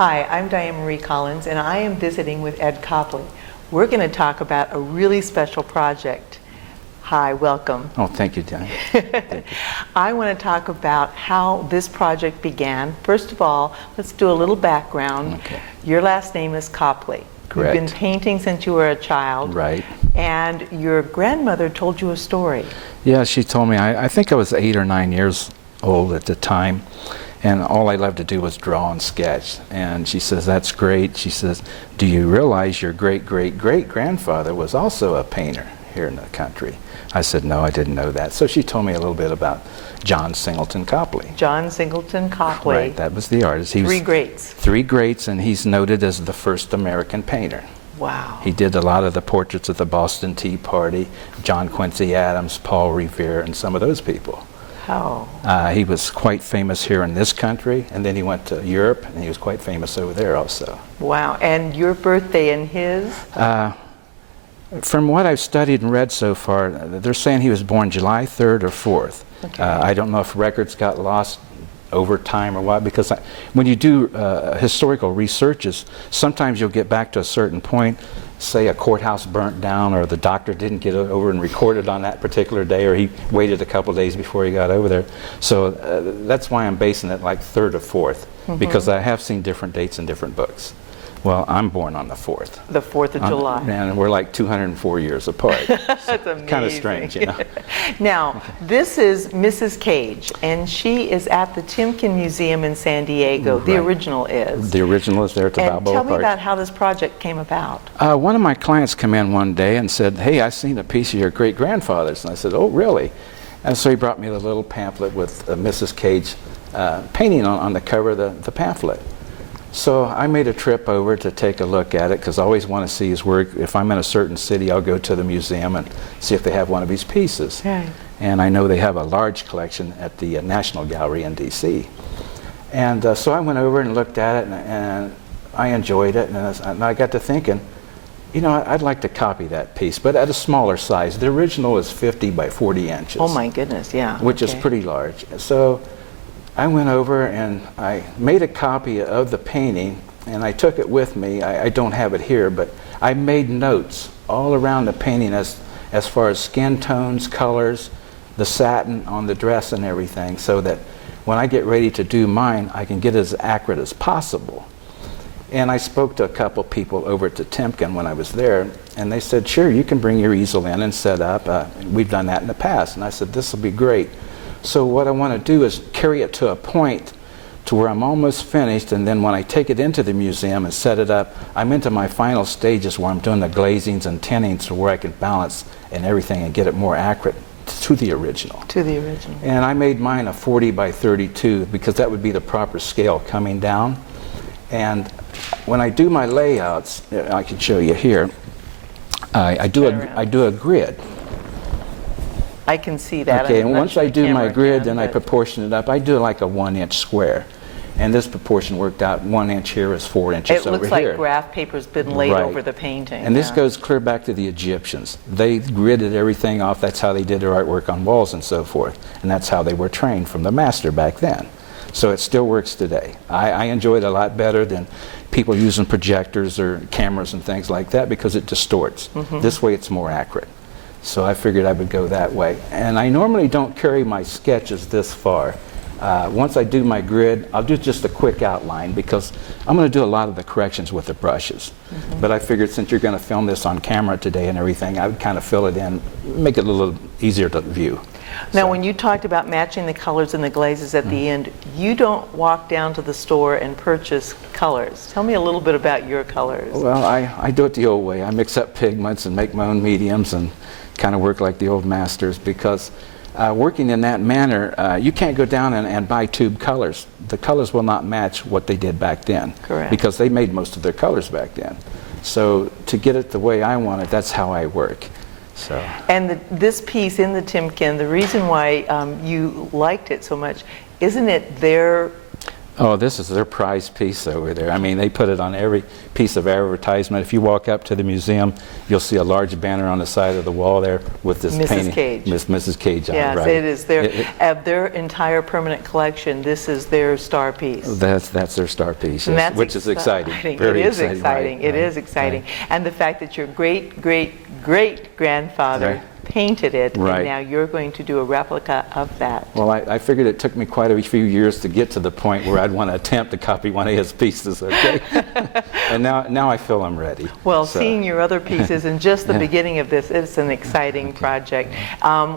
Hi, I'm Diane Marie Collins, and I am visiting with Ed Copley. We're going to talk about a really special project. Hi, welcome. Oh, thank you, Diane. Thank you. I want to talk about how this project began. First of all, let's do a little background. Okay. Your last name is Copley. Correct. You've been painting since you were a child. Right. And your grandmother told you a story. Yeah, she told me, I think I was 8 or 9 years old at the time, and all I loved to do was draw and sketch. And she says, that's great. She says, do you realize your great-great-great-grandfather was also a painter here in the country? I said, no, I didn't know that. So she told me a little bit about John Singleton Copley. John Singleton Copley. Right, that was the artist. He was Three greats. Three greats, and he's noted as the first American painter. Wow. He did a lot of the portraits of the Boston Tea Party, John Quincy Adams, Paul Revere, and some of those people. How? He was quite famous here in this country, and then he went to Europe, and he was quite famous over there also. Wow. And your birthday and his? From what I've studied and read so far, they're saying he was born July 3rd or 4th. Okay. I don't know if records got lost over time or what, because when you do historical researches, sometimes you'll get back to a certain point, say a courthouse burnt down, or the doctor didn't get over and record it on that particular day, or he waited a couple days before he got over there. So that's why I'm basing it like 3rd or 4th, because I have seen different dates in different books. Well, I'm born on the 4th. The 4th of July. And we're like 204 years apart. That's amazing. Kind of strange, you know. Now, this is Mrs. Gage, and she is at the Timken Museum in San Diego. Right. The original is. The original is there at the And Balboa tell me Park. about how this project came about. One of my clients came in one day and said, hey, I seen a piece of your great-grandfather's. And I said, oh, really? And so he brought me the little pamphlet with Mrs. Gage painting on the cover of the pamphlet. So I made a trip over to take a look at it, because I always want to see his work. If I'm in a certain city, I'll go to the museum and see if they have one of his pieces. Right. And I know they have a large collection at the National Gallery in D.C. And so I went over and looked at it, and I enjoyed it. And I got to thinking, you know, I'd like to copy that piece, but at a smaller size. The original is 50 by 40 inches. Oh my goodness, yeah. Which is pretty large. So I went over and I made a copy of the painting, and I took it with me. I don't have it here, but I made notes all around the painting as far as skin tones, colors, the satin on the dress and everything, so that when I get ready to do mine, I can get as accurate as possible. And I spoke to a couple people over at the Timken when I was there, and they said, sure, you can bring your easel in and set up. We've done that in the past. And I said, this will be great. So what I want to do is carry it to a point to where I'm almost finished, and then when I take it into the museum and set it up, I'm into my final stages where I'm doing the glazings and tintings to where I can balance and everything and get it more accurate to the original. To the original. And I made mine a 40 by 32 because that would be the proper scale coming down. And when I do my layouts, I can show you here, I do a grid. I can see that. Okay, and once I do my grid, then I proportion it up. I do like a 1-inch square. And this proportion worked out. 1 inch here is 4 inches over here. It looks like graph paper's been laid over the painting. And this goes clear back to the Egyptians. They gridded everything off. That's how they did their artwork on walls and so forth. And that's how they were trained from the master back then. So it still works today. I enjoy it a lot better than people using projectors or cameras and things like that, because it distorts. This way it's more accurate. So I figured I would go that way. And I normally don't carry my sketches this far. Once I do my grid, I'll do just a quick outline, because I'm going to do a lot of the corrections with the brushes. But I figured since you're going to film this on camera today and everything, I would kind of fill it in, make it a little easier to view. Now, when you talked about matching the colors and the glazes at the end, you don't walk down to the store and purchase colors. Tell me a little bit about your colors. Well, I do it the old way. I mix up pigments and make my own mediums and kind of work like the old masters, because working in that manner, you can't go down and buy tube colors. The colors will not match what they did back then. Correct. Because they made most of their colors back then. So to get it the way I want it, that's how I work. So. And this piece in the Timken, the reason why you liked it so much, isn't it their Oh, this is their prize piece over there. I mean, they put it on every piece of advertisement. If you walk up to the museum, you'll see a large banner on the side of the wall there with this Mrs. painting. Gage. Mrs. Cage on it, Yes, right. it is their entire permanent collection. This is their star piece. That's their star piece, And yes, that's which is exciting. Very It is exciting. exciting. Right, It right, is exciting. right. And the fact that your great-great-great-grandfather Right. painted it, Right. and now you're going to do a replica of that. Well, I figured it took me quite a few years to get to the point where I'd want to attempt to copy one of his pieces, okay? And now I feel I'm ready. Well, So, seeing your other pieces and just the Yeah. beginning of this, it's an exciting project.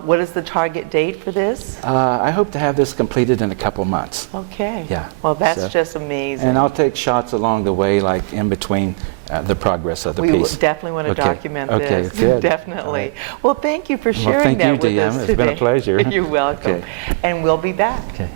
What is the target date for this? I hope to have this completed in a couple months. Okay. Yeah. Well, that's So- just amazing. And I'll take shots along the way, like in between the progress of the We piece. definitely want to Okay. document Okay, this. good. Definitely. All right. Well, thank you for Well, sharing thank that you, with DM. us It's today. been a pleasure. You're welcome. Okay. And we'll be back. Okay.